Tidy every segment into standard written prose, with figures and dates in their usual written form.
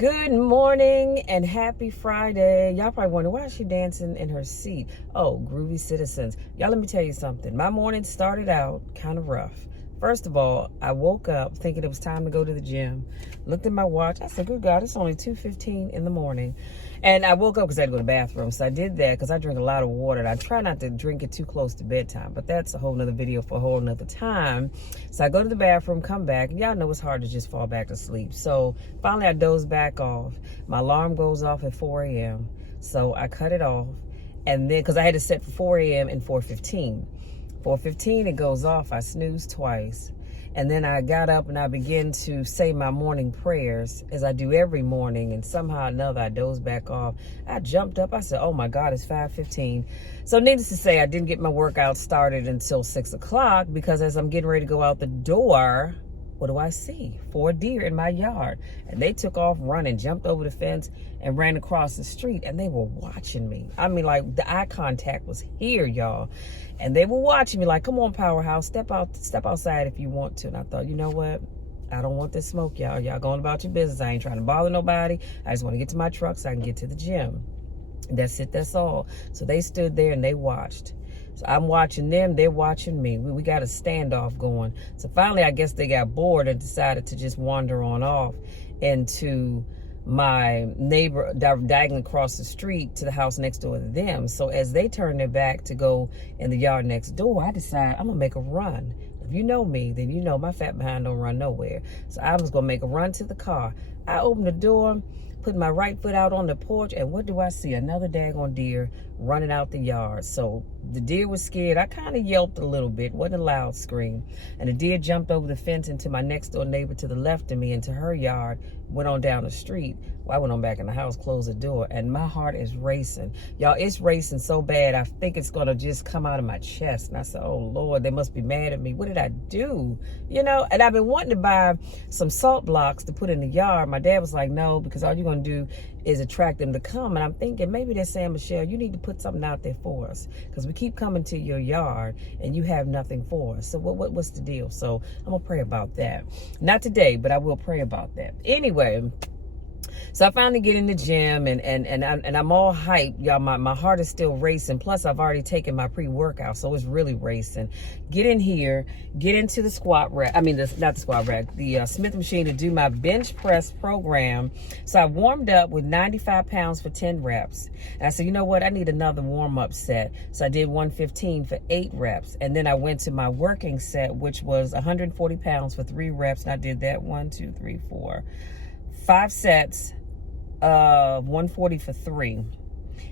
Good morning and happy Friday. Y'all probably wonder, why is she dancing in her seat? Oh, groovy citizens. Y'all, let me tell you something. My morning started out kind of rough. First of all, I woke up thinking it was time to go to the gym. Looked at my watch. I said, good God, it's only 2:15 in the morning. And I woke up because I had to go to the bathroom. So I did that because I drink a lot of water. And I try not to drink it too close to bedtime. But that's a whole nother video for a whole nother time. So I go to the bathroom, come back. And y'all know it's hard to just fall back to sleep. So finally I doze back off. My alarm goes off at 4 a.m. So I cut it off. And then, because I had to set for 4 a.m. and 4:15. 4:15 it goes off. I snooze twice. And then I got up and I began to say my morning prayers as I do every morning. And somehow or another, I dozed back off. I jumped up. I said, oh my God, it's 5:15. So needless to say, I didn't get my workout started until 6 o'clock because as I'm getting ready to go out the door, what do I see? 4 deer in my yard. And they took off running, jumped over the fence and ran across the street. And they were watching me. I mean, like, the eye contact was here, y'all. And they were watching me like, come on, Powerhouse, step outside if you want to. And I thought, you know what? I don't want this smoke, y'all. Y'all going about your business. I ain't trying to bother nobody. I just want to get to my truck so I can get to the gym. That's it. That's all. So they stood there and they watched. So I'm watching them. They're watching me. We got a standoff going. So finally, I guess they got bored and decided to just wander on off into my neighbor diagonally across the street to the house next door to them. So as they turn their back to go in the yard next door, I decide I'm gonna make a run. If you know me, then you know my fat behind don't run nowhere. So I was gonna make a run to the car. I opened the door, put my right foot out on the porch, and what do I see? Another daggone deer running out the yard. So the deer was scared. I kind of yelped a little bit, wasn't a loud scream. And the deer jumped over the fence into my next door neighbor to the left of me, into her yard, went on down the street. Well, I went on back in the house, closed the door, and my heart is racing. Y'all, it's racing so bad, I think it's gonna just come out of my chest. And I said, oh Lord, they must be mad at me. What did I do? You know, and I've been wanting to buy some salt blocks to put in the yard. My dad was like, no, because all you're gonna do is attract them to come. And I'm thinking maybe they're saying, Michelle, you need to put something out there for us because we keep coming to your yard and you have nothing for us. So what's the deal? So I'm gonna pray about that. Not today, but I will pray about that. Anyway, so I finally get in the gym and I'm all hyped. Y'all, my heart is still racing. Plus, I've already taken my pre-workout, so it's really racing. Get in here, get into the squat rack. I mean, not the squat rack, the Smith machine to do my bench press program. So I warmed up with 95 pounds for 10 reps. And I said, you know what? I need another warm-up set. So I did 115 for 8 reps. And then I went to my working set, which was 140 pounds for 3 reps. And I did that 5 sets of 140 for 3.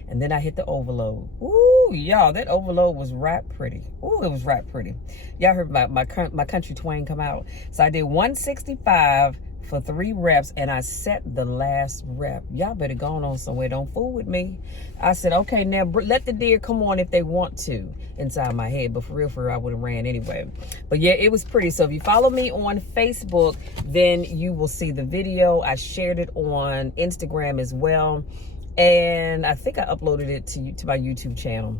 And then I hit the overload. Ooh, y'all, that overload was right pretty. Ooh, it was right pretty. Y'all heard my country twang come out. So I did 165 for 3 reps, and I set the last rep. Y'all better go on somewhere. Don't fool with me. I said, okay, now let the deer come on if they want to, inside my head. But for real, I would have ran anyway. But yeah, it was pretty. So if you follow me on Facebook, then you will see the video. I shared it on Instagram as well. And I think I uploaded it to my YouTube channel.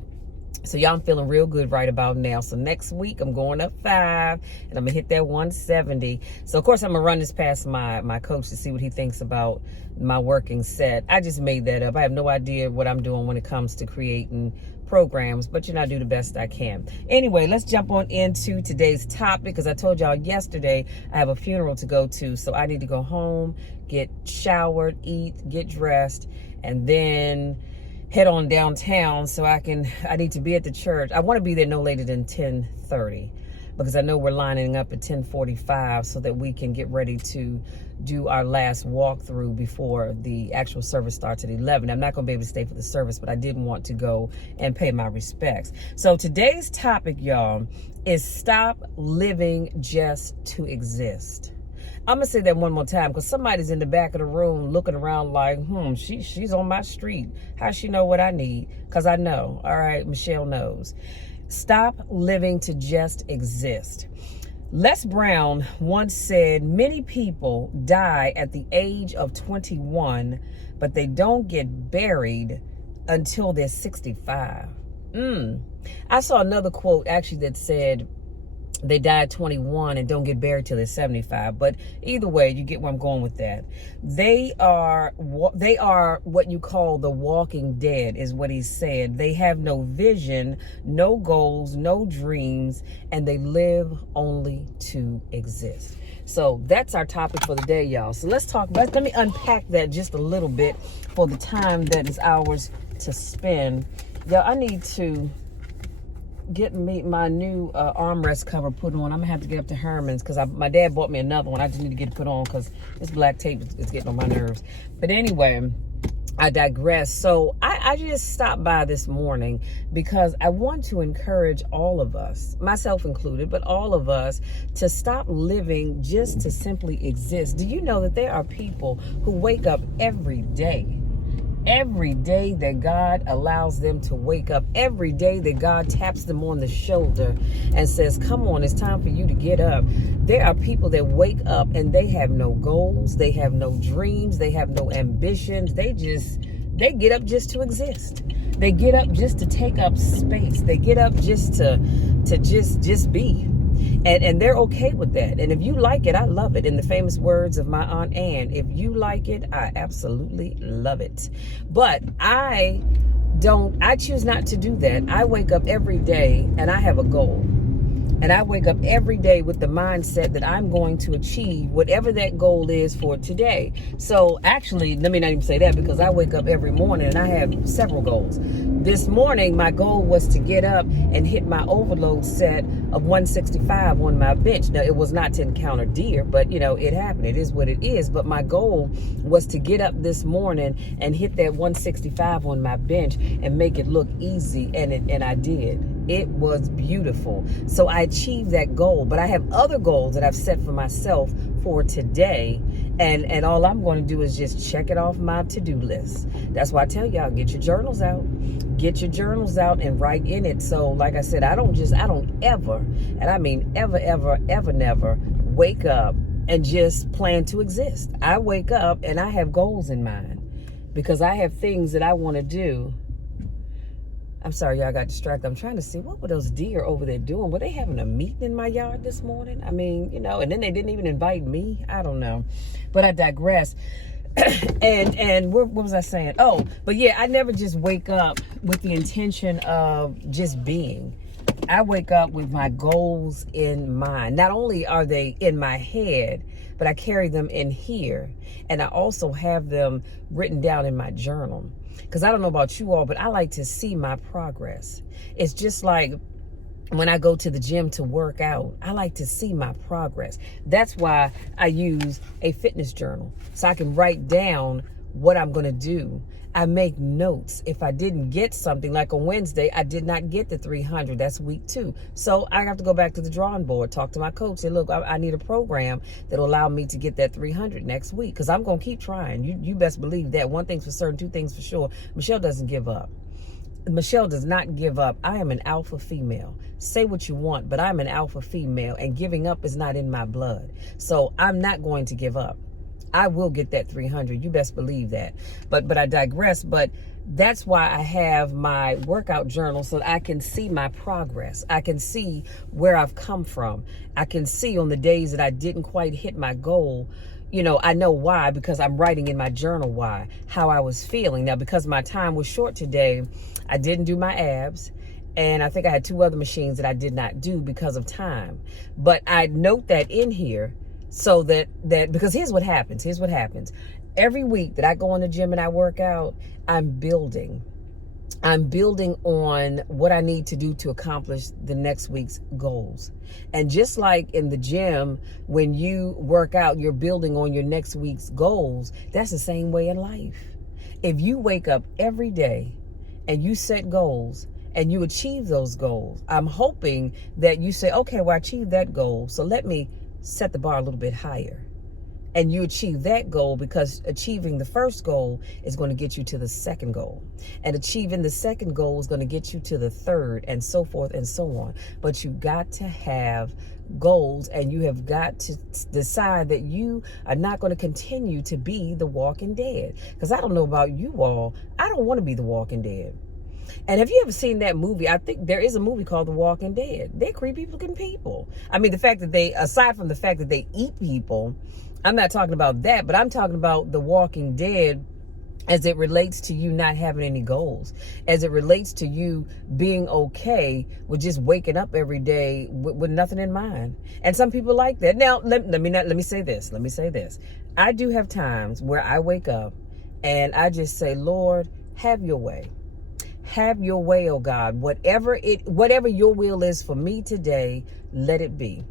So y'all, I'm feeling real good right about now. So next week I'm going up 5 and I'm gonna hit that 170. So of course I'm gonna run this past my coach to see what he thinks about my working set. I just made that up. I have no idea what I'm doing when it comes to creating programs, but you know, I do the best I can. Anyway, let's jump on into today's topic because I told y'all yesterday I have a funeral to go to. So I need to go home, get showered, eat, get dressed, and then head on downtown so I need to be at the church. I want to be there no later than 10:30 because I know we're lining up at 10:45 so that we can get ready to do our last walkthrough before the actual service starts at 11. I'm not going to be able to stay for the service, but I did want to go and pay my respects. So today's topic, y'all, is stop living just to exist. I'm gonna say that one more time because somebody's in the back of the room looking around like, she's on my street. How she know what I need? Because I know. All right, Michelle knows. Stop living to just exist. Les Brown once said, many people die at the age of 21, but they don't get buried until they're 65. I saw another quote actually that said, They die at 21 and don't get buried till they're 75. But either way, you get where I'm going with that. They are what you call the walking dead, is what he said. They have no vision, no goals, no dreams, and they live only to exist. So that's our topic for the day, y'all. So let's talk about, let me unpack that just a little bit for the time that is ours to spend. Y'all, I need to get me my new armrest cover put on. I'm gonna have to get up to Herman's because my dad bought me another one. I just need to get it put on because this black tape is getting on my nerves. But anyway, I digress. So I just stopped by this morning because I want to encourage all of us, myself included, but all of us, to stop living just to simply exist. Do you know that there are people who wake up every day that God allows them to wake up, every day that God taps them on the shoulder and says, come on, it's time for you to get up. There are people that wake up and they have no goals, they have no dreams, they have no ambitions. They get up just to exist. They get up just to take up space. They get up just to just be. And they're okay with that. And if you like it, I love it. In the famous words of my Aunt Ann, if you like it, I absolutely love it. But I choose not to do that. I wake up every day and I have a goal. And I wake up every day with the mindset that I'm going to achieve whatever that goal is for today. So actually, let me not even say that, because I wake up every morning and I have several goals. This morning, my goal was to get up and hit my overload set of 165 on my bench. Now, it was not to encounter deer, but it happened. It is what it is. But my goal was to get up this morning and hit that 165 on my bench and make it look easy. And I did. It was beautiful. So I achieved that goal, but I have other goals that I've set for myself for today. And all I'm going to do is just check it off my to-do list. That's why I tell y'all, get your journals out. Get your journals out and write in it. So like I said, I don't ever, and I mean ever, never wake up and just plan to exist. I wake up and I have goals in mind because I have things that I want to do. I'm sorry, y'all got distracted. I'm trying to see, what were those deer over there doing? Were they having a meeting in my yard this morning? I mean, and then they didn't even invite me. I don't know. But I digress. and what was I saying? Oh, but yeah, I never just wake up with the intention of just being. I wake up with my goals in mind. Not only are they in my head, but I carry them in here. And I also have them written down in my journal. Because I don't know about you all, but I like to see my progress. It's just like when I go to the gym to work out, I like to see my progress. That's why I use a fitness journal, so I can write down what I'm going to do. I make notes. If I didn't get something, like on Wednesday, I did not get the 300. That's week 2. So I have to go back to the drawing board, talk to my coach, say, look, I need a program that'll allow me to get that 300 next week, because I'm going to keep trying. You best believe that. One thing's for certain, two things for sure. Michelle doesn't give up. Michelle does not give up. I am an alpha female. Say what you want, but I'm an alpha female, and giving up is not in my blood. So I'm not going to give up. I will get that 300. You best believe that. But I digress. But that's why I have my workout journal, so that I can see my progress. I can see where I've come from. I can see on the days that I didn't quite hit my goal. I know why, because I'm writing in my journal why, how I was feeling. Now, because my time was short today, I didn't do my abs. And I think I had 2 other machines that I did not do because of time. But I note that in here so that because here's what happens. Every week that I go in the gym and I work out, I'm building on what I need to do to accomplish the next week's goals. And just like in the gym, when you work out, you're building on your next week's goals. That's the same way in life. If you wake up every day and you set goals and you achieve those goals, I'm hoping that you say, okay, well, I achieved that goal, so let me set the bar a little bit higher. And you achieve that goal, because achieving the first goal is going to get you to the second goal. And achieving the second goal is going to get you to the third, and so forth and so on. But you got to have goals, and you have got to decide that you are not going to continue to be the walking dead. Because I don't know about you all, I don't want to be the walking dead. And have you ever seen that movie? I think there is a movie called The Walking Dead. They're creepy looking people. I mean, the fact that they, aside from the fact that they eat people, I'm not talking about that, but I'm talking about The Walking Dead as it relates to you not having any goals, as it relates to you being okay with just waking up every day with nothing in mind. And some people like that. Now, let me say this. I do have times where I wake up and I just say, Lord, have your way. Have your way, oh God. Whatever your will is for me today, let it be.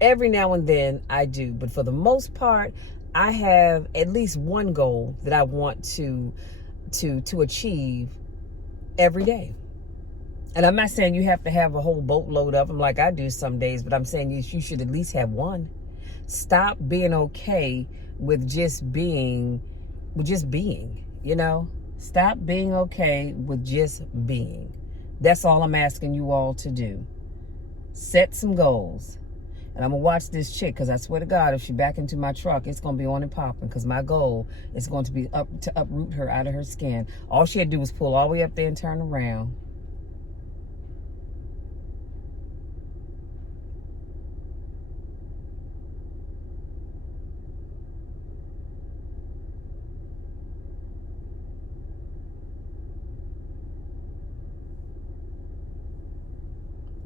Every now and then I do, but for the most part, I have at least one goal that I want to achieve every day. And I'm not saying you have to have a whole boatload of them like I do some days, but I'm saying you should at least have one. Stop being okay with just being, you know? Stop being okay with just being. That's all I'm asking you all to do. Set some goals. And I'm going to watch this chick, because I swear to God, if she back into my truck, it's going to be on and popping, because my goal is going to be to uproot her out of her skin. All she had to do was pull all the way up there and turn around.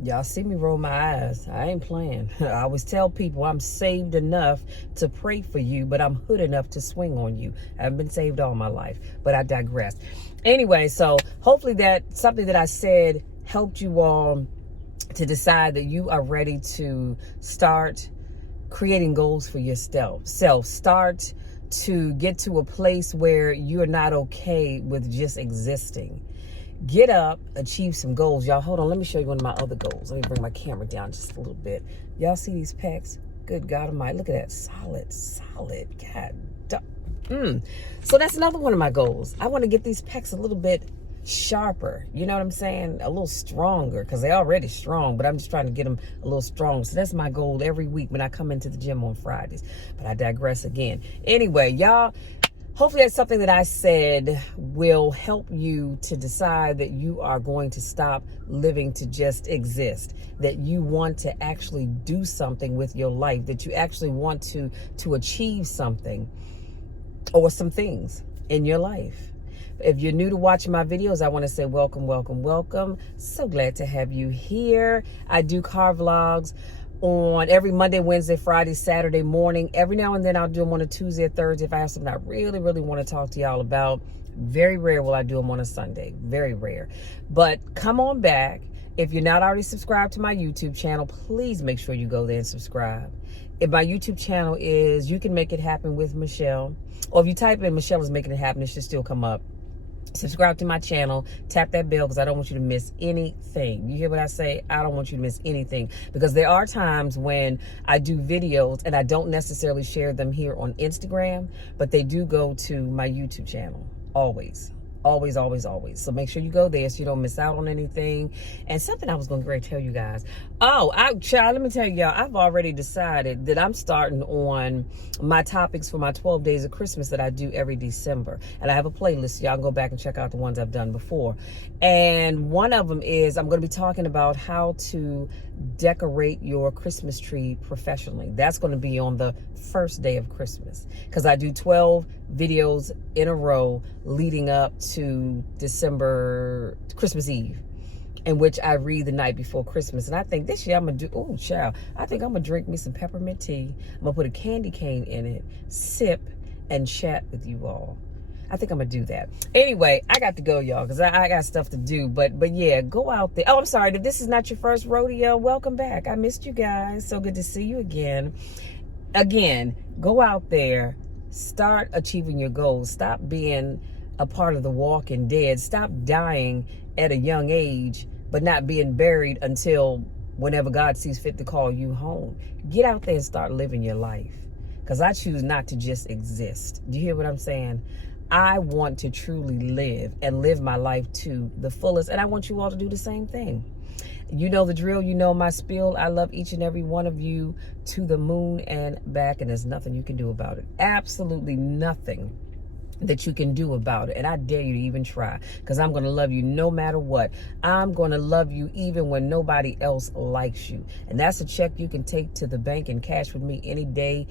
Y'all see me roll my eyes. I ain't playing. I always tell people I'm saved enough to pray for you, but I'm hood enough to swing on you. I haven't been saved all my life, but I digress. Anyway, so hopefully that something that I said helped you all to decide that you are ready to start creating goals for yourself. Start to get to a place where you're not okay with just existing. Get up, achieve some goals. Y'all, hold on. Let me show you one of my other goals. Let me bring my camera down just a little bit. Y'all see these pecs? Good God Almighty. Look at that. Solid. God. So that's another one of my goals. I want to get these pecs a little bit sharper. You know what I'm saying? A little stronger, because they're already strong, but I'm just trying to get them a little stronger. So that's my goal every week when I come into the gym on Fridays. But I digress again. Anyway, y'all, hopefully that's something that I said will help you to decide that you are going to stop living to just exist, that you want to actually do something with your life, that you actually want to achieve something or some things in your life. If you're new to watching my videos, I want to say welcome. So glad to have you here. I do car vlogs on every Monday, Wednesday, Friday, Saturday morning. Every now and then I'll do them on a Tuesday or Thursday if I have something I really want to talk to y'all about. Very rare will I do them on a Sunday. Very rare. But come on back. If you're not already subscribed to my YouTube channel, please make sure you go there and subscribe. If my YouTube channel is You Can Make It Happen with Michelle, or if you type in Michelle is Making It Happen, it should still come up. Subscribe to my channel, tap that bell, because I don't want you to miss anything. You hear what I say? I don't want you to miss anything, because there are times when I do videos and I don't necessarily share them here on Instagram, but they do go to my YouTube channel. Always. So make sure you go there so you don't miss out on anything. And something I was going to tell you guys. Child, let me tell you, y'all, I've already decided that I'm starting on my topics for my 12 days of Christmas that I do every December. And I have a playlist. Y'all can go back and check out the ones I've done before. And one of them is I'm going to be talking about how to decorate your Christmas tree professionally. That's going to be on the first day of Christmas, because I do 12 videos in a row leading up to Christmas Eve, in which I read the night before Christmas. And I think this year I'm going to do, I think I'm going to drink me some peppermint tea. I'm going to put a candy cane in it, sip, and chat with you all. I think I'm going to do that. Anyway, I got to go, y'all, because I got stuff to do. But yeah, go out there. Oh, I'm sorry. If this is not your first rodeo, welcome back. I missed you guys. So good to see you again. Again, go out there. Start achieving your goals. Stop being a part of the walking dead. Stop dying at a young age, but not being buried until whenever God sees fit to call you home. Get out there and start living your life, because I choose not to just exist. Do you hear what I'm saying? I want to truly live and live my life to the fullest. And I want you all to do the same thing. You know the drill. You know my spiel. I love each and every one of you to the moon and back. And there's nothing you can do about it. Absolutely nothing that you can do about it. And I dare you to even try, because I'm going to love you no matter what. I'm going to love you even when nobody else likes you. And that's a check you can take to the bank and cash with me any day